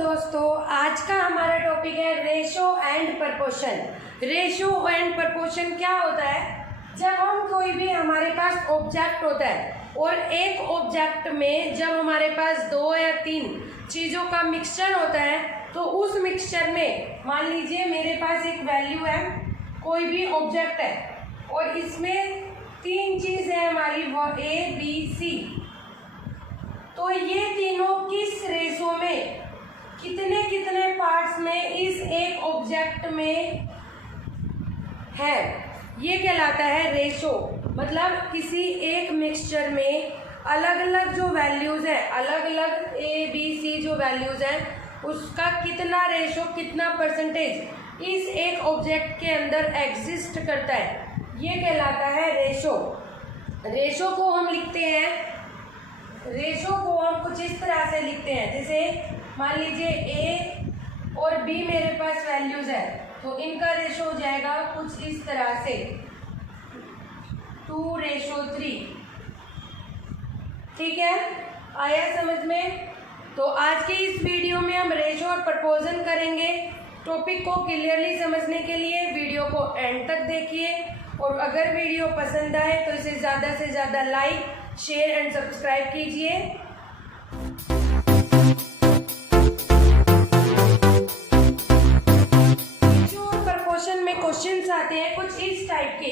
दोस्तों, आज का हमारा टॉपिक है ratio and proportion. Ratio and proportion क्या होता है? जब हम कोई भी हमारे पास ऑब्जेक्ट होता है और एक ऑब्जेक्ट में जब हमारे पास 2 या 3 चीज़ों का मिक्सचर होता है तो उस मिक्सचर में मान लीजिए मेरे पास एक वैल्यू है, कोई भी ऑब्जेक्ट है और इसमें 3 चीज़ है हमारी, वो ए बी सी। तो ये तीनों किस रेशो में, कितने कितने पार्ट्स में इस एक ऑब्जेक्ट में है, ये कहलाता है रेशो। मतलब किसी एक मिक्सचर में अलग अलग जो वैल्यूज़ है, अलग अलग ए बी सी जो वैल्यूज़ हैं, उसका कितना रेशो, कितना परसेंटेज इस एक ऑब्जेक्ट के अंदर एग्जिस्ट करता है, ये कहलाता है रेशो। रेशो को हम लिखते हैं, रेशो को हम कुछ इस तरह से लिखते हैं, जैसे मान लीजिए ए और बी मेरे पास वैल्यूज़ है तो इनका रेशो हो जाएगा कुछ इस तरह से 2:3। ठीक है, आया समझ में? तो आज की इस वीडियो में हम रेशो और प्रपोर्शन करेंगे। टॉपिक को क्लियरली समझने के लिए वीडियो को एंड तक देखिए और अगर वीडियो पसंद आए तो इसे ज़्यादा से ज़्यादा लाइक, शेयर एंड सब्सक्राइब कीजिए। रेशो और प्रपोर्शन में क्वेश्चंस आते हैं कुछ इस टाइप के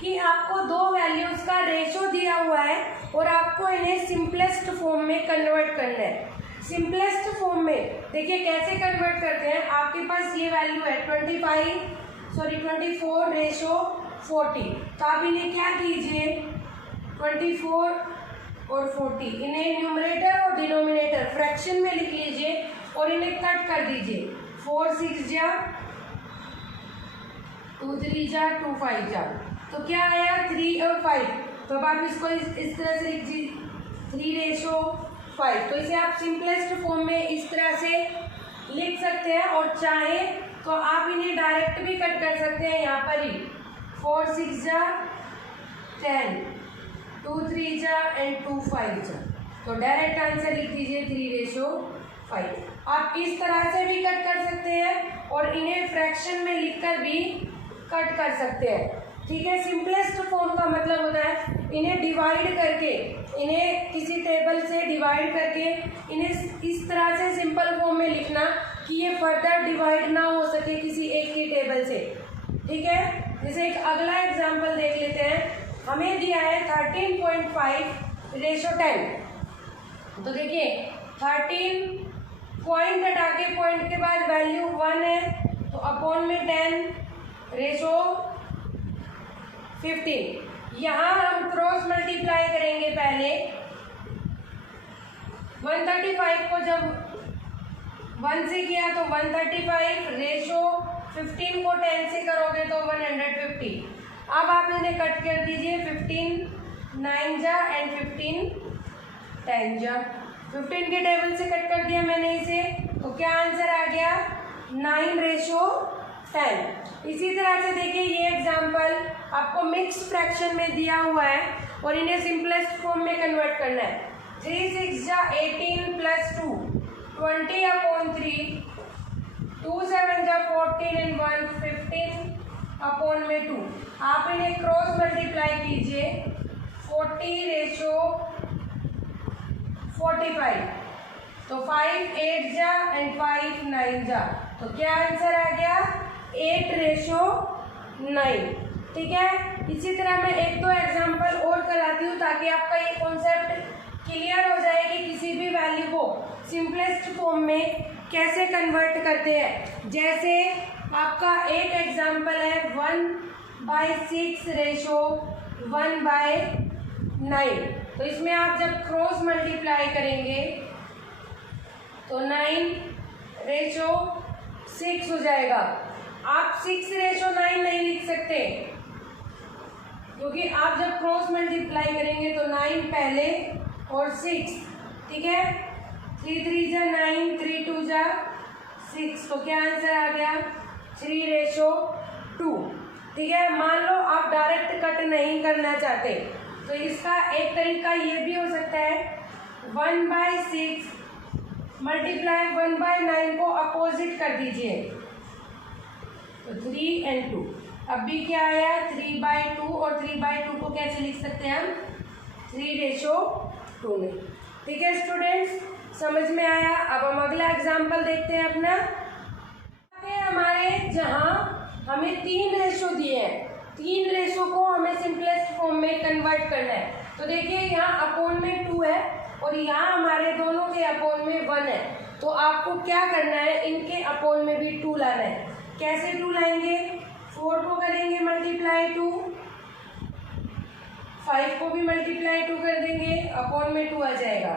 कि आपको 2 वैल्यूज का रेशो दिया हुआ है और आपको इन्हें सिंपलेस्ट फॉर्म में कन्वर्ट करना है। सिंपलेस्ट फॉर्म में देखिए कैसे कन्वर्ट करते हैं। आपके पास ये वैल्यू है 24:40, तो आप इन्हें क्या कीजिए, 24 और 40 इन्हें न्यूमरेटर और डिनोमिनेटर फ्रैक्शन में लिख लीजिए और इन्हें कट कर दीजिए। 4 6 जा 2 3 जा 2 5 जा, तो क्या आया 3 और 5। तो अब आप इसको इस तरह से लिख दीजिए 3:5। तो इसे आप सिंपलेस्ट फॉर्म में इस तरह से लिख सकते हैं और चाहे तो आप इन्हें डायरेक्ट भी कट कर सकते हैं यहाँ पर ही। 4 6 जा 10, 2 3 जा एंड 2 5 जा, तो डायरेक्ट आंसर लिख दीजिए 3:5। आप इस तरह से भी कट कर सकते हैं और इन्हें फ्रैक्शन में लिखकर भी कट कर सकते हैं। ठीक है, सिंपलेस्ट फॉर्म का मतलब होता है इन्हें डिवाइड करके, इन्हें किसी टेबल से डिवाइड करके इन्हें इस तरह से सिंपल फॉर्म में लिखना कि ये फर्दर डिवाइड ना हो सके किसी एक ही टेबल से। ठीक है, जैसे एक अगला एग्जांपल देख लेते हैं। हमें दिया है 13.5:10। तो देखिए 13 पॉइंट हटा के, पॉइंट के बाद वैल्यू 1 है तो अपॉन में 10 रेशो 15। यहाँ हम क्रॉस मल्टीप्लाई करेंगे। पहले 135 को जब 1 से किया तो 135, रेशो 15 को 10 से करोगे तो 150। अब आप इन्हें कट कर दीजिए, 15 9 जा एंड 15 10 जा। 15 के टेबल से कट कर दिया मैंने इसे, तो क्या आंसर आ गया 9:10। इसी तरह से देखिए ये एग्जांपल आपको मिक्स फ्रैक्शन में दिया हुआ है और इन्हें सिंपलेस्ट फॉर्म में कन्वर्ट करना है। 3 6 जा 18 + 2 20/3, 2 7 जा 14 एंड 1 15/2। आप इन्हें क्रॉस मल्टीप्लाई कीजिए, 40:45, तो 5 8 जा एंड 5 9 जा, तो क्या आंसर आ गया 8:9। ठीक है, इसी तरह मैं 1-2 एग्जांपल और कराती हूँ ताकि आपका ये कॉन्सेप्ट क्लियर हो जाए कि किसी भी वैल्यू को सिंपलेस्ट फॉर्म में कैसे कन्वर्ट करते हैं। जैसे आपका एक एग्जांपल है 1/6 रेशो 1/9। तो इसमें आप जब क्रॉस मल्टीप्लाई करेंगे तो 9:6 हो जाएगा। आप 6:9 नहीं लिख सकते क्योंकि आप जब क्रॉस मल्टीप्लाई करेंगे तो 9 पहले और 6। ठीक है, 3 3 जा 9, 3 2 जा 6, तो क्या आंसर आ गया 3:2। ठीक है, मान लो आप डायरेक्ट कट नहीं करना चाहते तो इसका एक तरीका ये भी हो सकता है 1/6 मल्टीप्लाई 1/9 को अपोजिट कर दीजिए, तो 3 and 2। अब भी क्या आया, 3/2, और 3/2 को कैसे लिख सकते हैं हम, 3:2 में। ठीक है स्टूडेंट्स, समझ में आया। अब हम अगला एग्जाम्पल देखते हैं अपना। हमारे जहाँ हमें 3 रेशो दिए हैं, 3 रेशो को हमें सिंपलेस्ट फॉर्म में कन्वर्ट करना है। तो देखिए यहाँ अपोन में 2 है और यहाँ हमारे दोनों के अपोन में 1 है। तो आपको क्या करना है, इनके अपोन में भी 2 लाना है। कैसे 2 लाएंगे, 4 को करेंगे मल्टीप्लाई 2, 5 को भी मल्टीप्लाई 2 कर देंगे, अपोन में 2 आ जाएगा।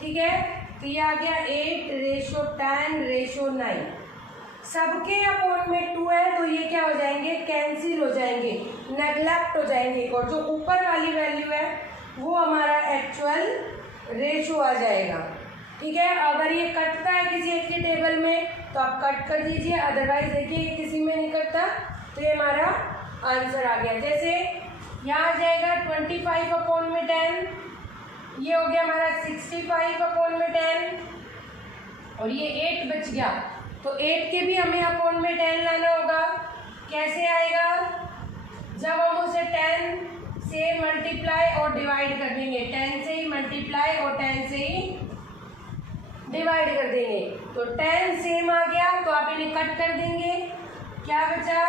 ठीक है, तो ये आ गया 8:10:9। सबके अपोन में 2 है तो ये क्या हो जाएंगे, कैंसिल हो जाएंगे, नेग्लेक्ट हो जाएंगे, और जो ऊपर वाली वैल्यू है वो हमारा एक्चुअल रेशो आ जाएगा। ठीक है, अगर ये कटता है किसी एक के टेबल में तो आप कट कर दीजिए, अदरवाइज देखिए ये किसी में नहीं कटता, तो ये हमारा आंसर आ गया। जैसे यहाँ आ जाएगा 25/10, ये हो गया हमारा 65/10, और ये 8 बच गया, तो 8 के भी हमें अपोन में 10 लाना होगा। कैसे आएगा, जब हम उसे 10 से मल्टीप्लाई और डिवाइड कर देंगे, 10 से ही मल्टीप्लाई और 10 से ही डिवाइड कर देंगे, तो 10 सेम आ गया, तो आप इन्हें कट कर देंगे। क्या बचा,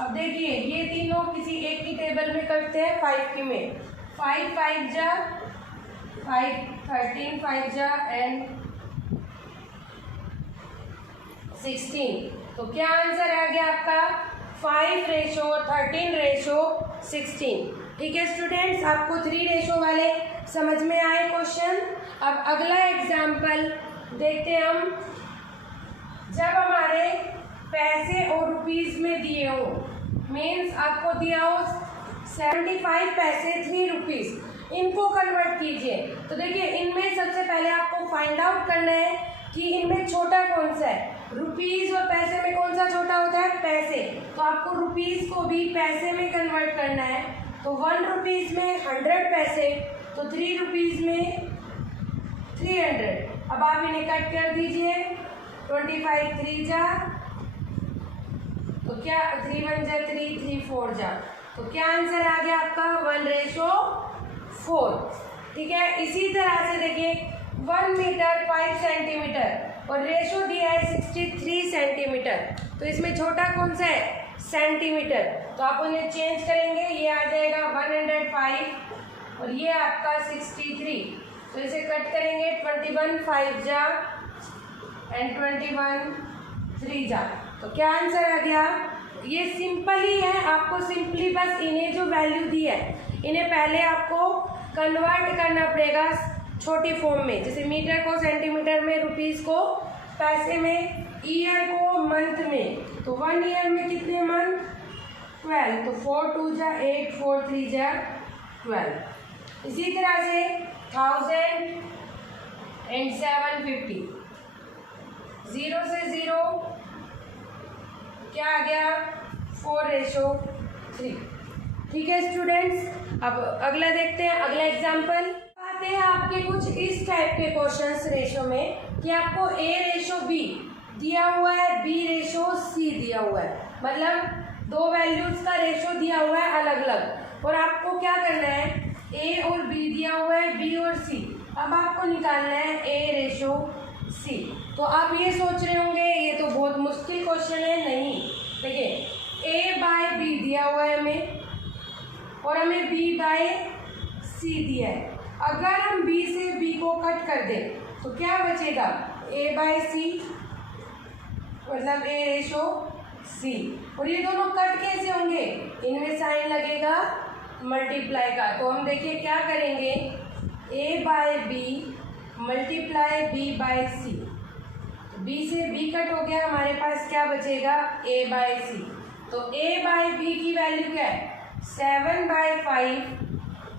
अब देखिए ये तीनों किसी एक की टेबल में कटते हैं, 5 की में, 5 5 जा 5, 13 5 जा एंड 16, तो क्या आंसर आ गया आपका, 5:13:16। ठीक है स्टूडेंट्स, आपको 3 रेशो वाले समझ में आए क्वेश्चन। अब अगला एग्जाम्पल देखते हैं हम। जब हमारे पैसे और रुपीस में दिए हो, मीन्स आपको दिया हो 75 पैसे 3 रुपीस, इनको कन्वर्ट कीजिए। तो देखिए इनमें सबसे पहले आपको फाइंड आउट करना है कि इनमें छोटा कौन सा है। रुपीस और पैसे में कौन सा छोटा होता है, पैसे, तो आपको रुपीस को भी पैसे में कन्वर्ट करना है। तो 1 रुपीस में 100 पैसे, तो 3 रुपीस में 300। अब आप इन्हें कट कर दीजिए, 25 3 जा, तो क्या 3 1 जा 3, 3 4 जा, तो क्या आंसर आ गया आपका, 1:4। ठीक है, इसी तरह से देखिए 1 मीटर 5 सेंटीमीटर और रेशो दिया है 63 सेंटीमीटर, तो इसमें छोटा कौन सा है, सेंटीमीटर, तो आप उन्हें चेंज करेंगे, ये आ जाएगा 105 और ये आपका 63, तो इसे कट करेंगे, 21 5 जा एंड 21 3 जा, तो क्या आंसर आ गया। ये सिंपल ही है, आपको सिंपली बस इन्हें जो वैल्यू दी है इन्हें पहले आपको कन्वर्ट करना पड़ेगा छोटी फॉर्म में, जैसे मीटर को सेंटीमीटर में, रुपीस को पैसे में, ईयर को मंथ में, तो 1 ईयर में कितने मंथ, 12, तो 4 2 जा 8, 4 3 जा 12। इसी तरह से 1000 एंड 750, 0 से 0 क्या आ गया, 4:3। ठीक है स्टूडेंट्स, अब अगला देखते हैं, अगला एग्जाम्पल आते हैं आपके कुछ इस टाइप के क्वेश्चंस रेशो में कि आपको A:B दिया हुआ है, B:C दिया हुआ है, मतलब 2 वैल्यूज का रेशो दिया हुआ है अलग अलग, और आपको क्या करना है, A और B दिया हुआ है, B और C, अब आपको निकालना है A:C। तो आप ये सोच रहे होंगे ये तो बहुत मुश्किल क्वेश्चन है, नहीं, देखिए A/B दिया हुआ है हमें और हमें B/C दिया है। अगर हम B से B को कट कर दें तो क्या बचेगा, A/C मतलब A:C, और ये दोनों कट कैसे होंगे, इनमें साइन लगेगा मल्टीप्लाई का, तो हम देखिए क्या करेंगे, A/B मल्टीप्लाई B/C, B से B कट हो गया, हमारे पास क्या बचेगा, A/C, तो A/B की वैल्यू क्या है, 7/5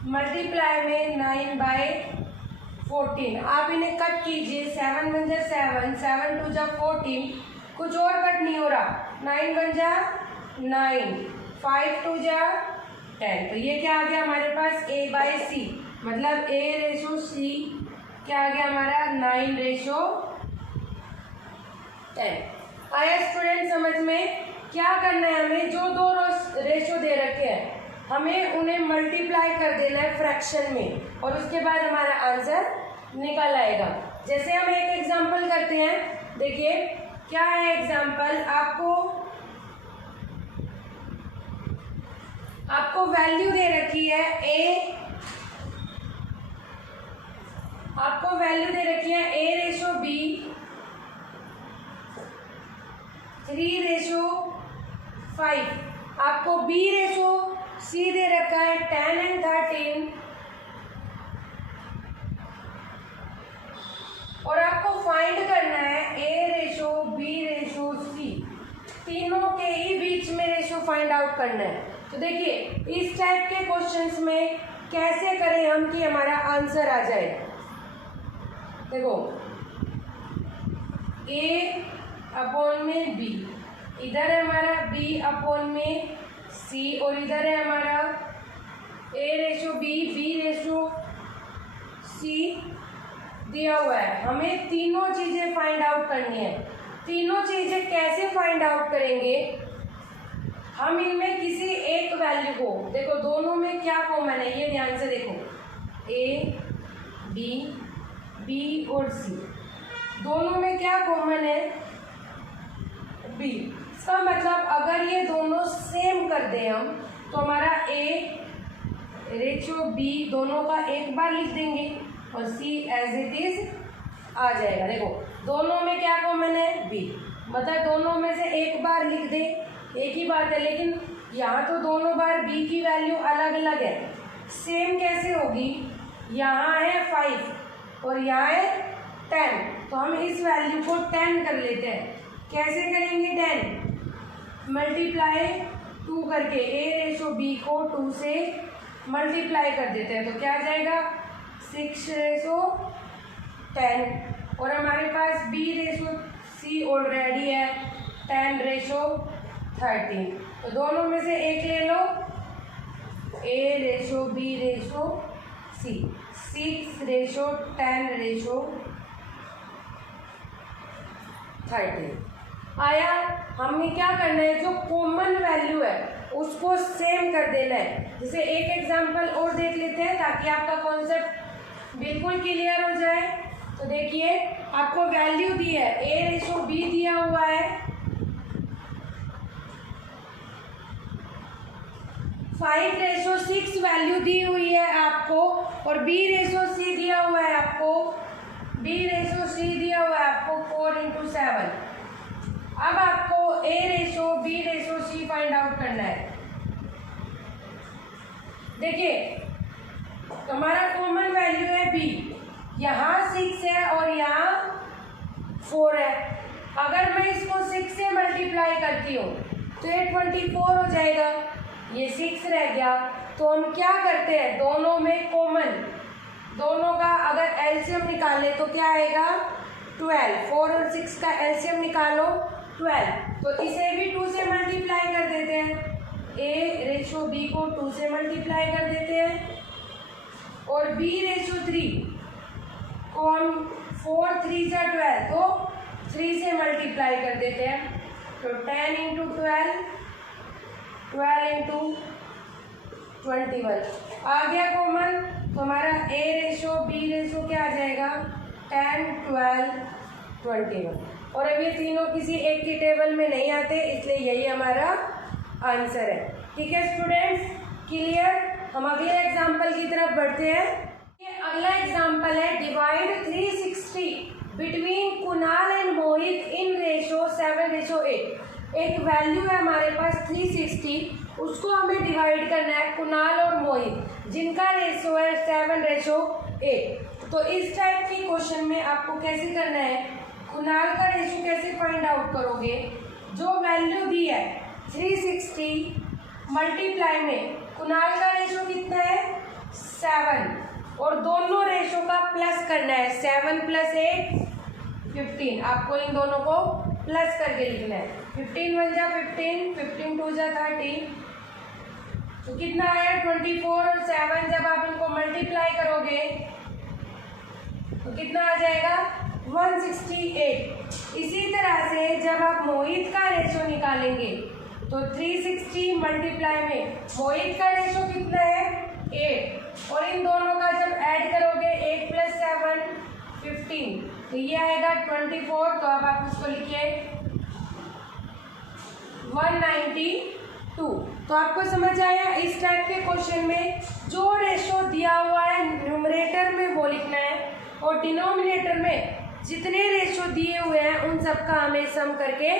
मल्टीप्लाई में 9/14। आप इन्हें कट कीजिए, 7 1 जा 7, 7 2 जा 14, कुछ और कट नहीं हो रहा, 9 1 जा 9, 5 2 जा 10, तो ये क्या आ गया हमारे पास, A/C, मतलब A:C क्या आ गया हमारा 9:10। आया स्टूडेंट समझ में? क्या करना है हमें, जो दो रेशो दे रखे हैं हमें उन्हें मल्टीप्लाई कर देना है फ्रैक्शन में, और उसके बाद हमारा आंसर निकल आएगा। जैसे हम एक एग्जांपल करते हैं, देखिए क्या है एग्जांपल। आपको वैल्यू दे रखी है आपको वैल्यू दे रखी है A/B 3:5। आपको B/C दे रखा है 10 and 13, और आपको फाइंड करना है A/B/C, तीनों के ही बीच में रेशो फाइंड आउट करना है। तो देखिए इस टाइप के क्वेश्चंस में कैसे करें हम कि हमारा आंसर आ जाए। देखो A/B, इधर है हमारा B/C, और इधर है हमारा A/B B/C दिया हुआ है। हमें तीनों चीजें फाइंड आउट करनी है। तीनों चीजें कैसे फाइंड आउट करेंगे, हम इनमें किसी एक वैल्यू को, देखो दोनों में क्या कॉमन है ये ध्यान से देखो, B और C, दोनों में क्या कॉमन है, B। इसका मतलब अगर ये दोनों सेम कर दें हम, तो हमारा A/B दोनों का एक बार लिख देंगे और C एज इट इज आ जाएगा। देखो दोनों में क्या कॉमन है, B, मतलब दोनों में से एक बार लिख दे, एक ही बात है। लेकिन यहाँ तो दोनों बार B की वैल्यू अलग अलग है, सेम कैसे होगी, यहाँ है 5 और यहाँ है 10, तो हम इस वैल्यू को 10 कर लेते हैं। कैसे करेंगे 10, मल्टीप्लाई 2 करके A/B को 2 से मल्टीप्लाई कर देते हैं, तो क्या आ जाएगा 6/10, और हमारे पास B/C ऑलरेडी है 10/13, तो दोनों में से एक ले लो, A/B/C 6/10/13 आया। हमें क्या करना है, जो कॉमन वैल्यू है उसको सेम कर देना है। जैसे एक एग्जांपल और देख लेते हैं ताकि आपका कॉन्सेप्ट बिल्कुल क्लियर हो जाए। तो देखिए आपको वैल्यू दी है, A/B दिया हुआ है 5/6 वैल्यू दी हुई है आपको, और B/C दिया हुआ है आपको, B/C दिया हुआ है आपको 4/7। अब आपको A/B/C फाइंड आउट करना है। देखिए हमारा कॉमन वैल्यू है B, यहाँ 6 है और यहाँ 4 है। अगर मैं इसको 6 से मल्टीप्लाई करती हूँ तो ये 24 हो जाएगा, ये 6 रह गया। तो हम क्या करते हैं, दोनों में कॉमन, दोनों का अगर एलसीएम निकाले तो क्या आएगा 12, 4 और 6 का एलसीएम निकालो 12, तो इसे भी 2 से मल्टीप्लाई कर देते हैं, A/B को 2 से मल्टीप्लाई कर देते हैं, और B/3 को हम 4 3 जा 12, तो 3 से मल्टीप्लाई कर देते हैं, तो 10 × 12 12 × 21 आ गया कॉमन। तो हमारा A/B क्या आ जाएगा 10 12 21, और अब ये तीनों किसी एक की टेबल में नहीं आते, इसलिए यही हमारा आंसर है। ठीक है स्टूडेंट्स, क्लियर। हम अगले एग्जाम्पल की तरफ बढ़ते हैं। ये अगला एग्जाम्पल है, divide 360 between Kunal and Mohit in ratio 7/8। एक वैल्यू है हमारे पास 360, उसको हमें डिवाइड करना है कुणाल और मोहित, जिनका रेशो है 7/8। तो इस टाइप की क्वेश्चन में आपको कैसे करना है, कुणाल का रेशो कैसे फाइंड आउट करोगे, जो वैल्यू दी है 360 मल्टीप्लाई में कुणाल का रेशो कितना है 7, और दोनों रेशो का प्लस करना है, 7 + 8 15। आपको इन दोनों को प्लस करके लिखना है, 15 1 जा 15, 15 2 जा 30, तो कितना आया 24, और 7 जब आप इनको मल्टीप्लाई करोगे तो तो कितना आ जाएगा 168। इसी तरह से जब आप मोहित का रेशो निकालेंगे तो 360 मल्टीप्लाई में मोहित का रेशो कितना है 8, और इन दोनों का जब ऐड करोगे 8 + 7 15, तो ये आएगा 24। तो अब आप इसको लिखिए 192। तो आपको समझ आया। इस टाइप के क्वेश्चन में जो रेशो दिया हुआ है न्यूमरेटर में वो लिखना है, और डिनोमिनेटर में जितने रेशो दिए हुए हैं उन सबका हमें सम करके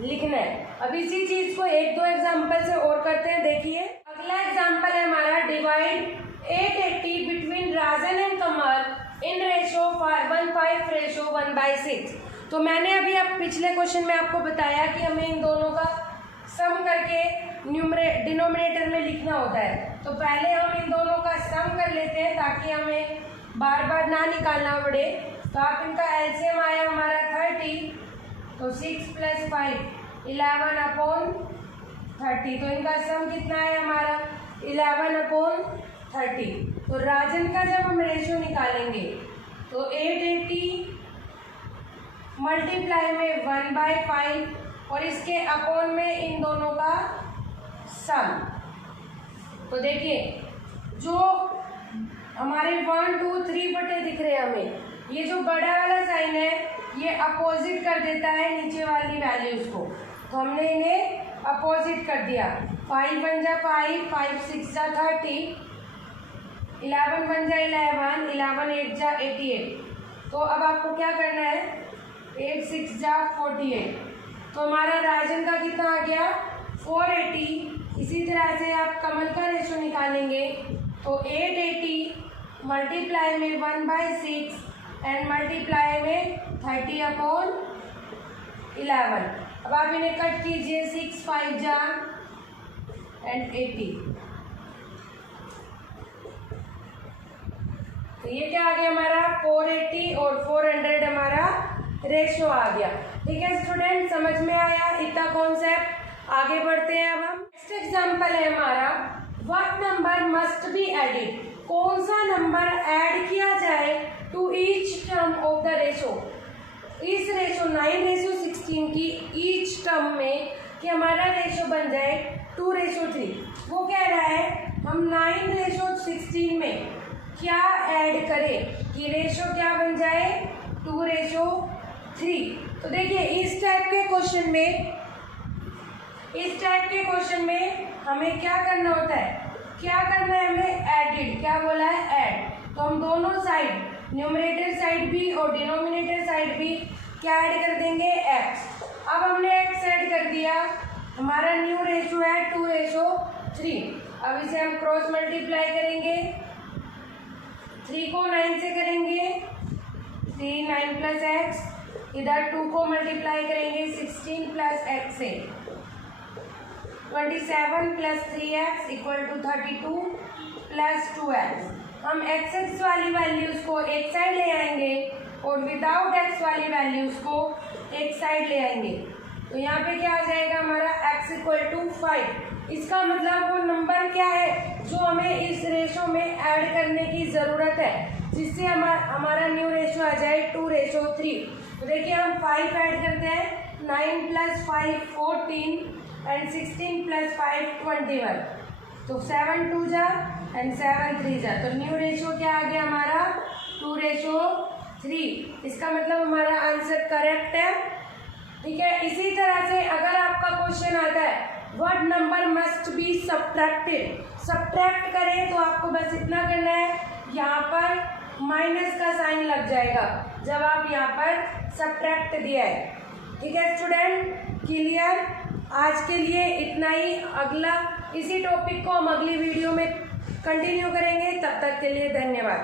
लिखना है। अब इसी चीज को एक दो एग्जांपल से और करते हैं। देखिए अगला एग्जांपल है हमारा, divide 880 between Rajan and Kamal in ratio 1:5:1/6। तो मैंने अभी अब पिछले क्वेश्चन में आपको बताया कि हमें इन दोनों का सम करके डिनोमिनेटर में लिखना होता है। तो पहले हम इन दोनों का सम कर लेते हैं ताकि हमें बार बार ना निकालना पड़े। तो आप इनका एलसीएम आया हमारा 30, तो 6 + 5 11/30। तो इनका सम कितना है हमारा 11/30। तो राजन का जब हम रेशियो निकालेंगे तो 880 मल्टीप्लाई में 1/5 और इसके अपॉन में इन दोनों का सम। तो देखिए जो हमारे 1 2 3 बटे दिख रहे हैं हमें, ये जो बड़ा वाला साइन है ये अपोजिट कर देता है नीचे वाली वैल्यूज को। तो हमने इन्हें अपोजिट कर दिया। 5 बन जा 5, 5 6 जा 30, 11 बन जा 11, 11 8 जा 88। तो अब आपको क्या करना है 8 6 जा 48। तो हमारा राजन का कितना आ गया 480। इसी तरह से आप कमल का रेशो निकालेंगे तो 880 मल्टीप्लाई में 1/6 एंड मल्टीप्लाई में 30/11। अब आप इन्हें कट कीजिए 6 5 जा एंड 80। तो ये क्या आ गया हमारा 480 और 400 हमारा रेशो आ गया। ठीक है स्टूडेंट, समझ में आया इतना कॉन्सेप्ट। आगे बढ़ते हैं। अब हम नेक्स्ट एग्जांपल है हमारा, what number must be added. कौन सा नंबर ऐड किया जाए to each term of the ratio. इस रेशो 9:16 की ईच टर्म में कि हमारा रेशो बन जाए 2:3। वो कह रहा है हम 9:16 में क्या ऐड करें कि रेशो क्या बन जाए 2:3। तो देखिए इस टाइप के क्वेश्चन में हमें क्या करना होता है, क्या करना है हमें एडिड। क्या बोला है ऐड। तो हम दोनों साइड न्यूमरेटर साइड भी और डिनोमिनेटर साइड भी क्या ऐड कर देंगे x। अब हमने x ऐड कर दिया, हमारा न्यू रेशो है 2:3। अब इसे हम क्रॉस मल्टीप्लाई करेंगे, 3 को 9 से करेंगे 3 9 + x, इधर 2 को मल्टीप्लाई करेंगे 16 + x से 27 + 3x = 32 + 2x। हम x वाली वैल्यूज को एक साइड ले आएंगे और विदाउट x वाली वैल्यूज को एक साइड ले आएंगे। तो यहाँ पे क्या आ जाएगा हमारा x = 5। इसका मतलब वो नंबर क्या है जो हमें इस रेशो में ऐड करने की ज़रूरत है जिससे हमारा न्यू रेशो आ जाए 2:3। तो देखिए हम 5 ऐड करते हैं, 9 + 5 14 एंड 16 + 5 21। तो 7 2 जा एंड 7 3 जा। तो न्यू रेशो क्या आ गया हमारा 2:3। इसका मतलब हमारा आंसर करेक्ट है। ठीक है, इसी तरह से अगर आपका क्वेश्चन आता है what number must be subtracted, subtract करें तो आपको बस इतना करना है, यहाँ पर माइनस का साइन लग जाएगा जब आप यहाँ पर सब्ट्रैक्ट दिया है। ठीक है स्टूडेंट, क्लियर। आज के लिए इतना ही। अगला इसी टॉपिक को हम अगली वीडियो में कंटिन्यू करेंगे। तब तक के लिए धन्यवाद।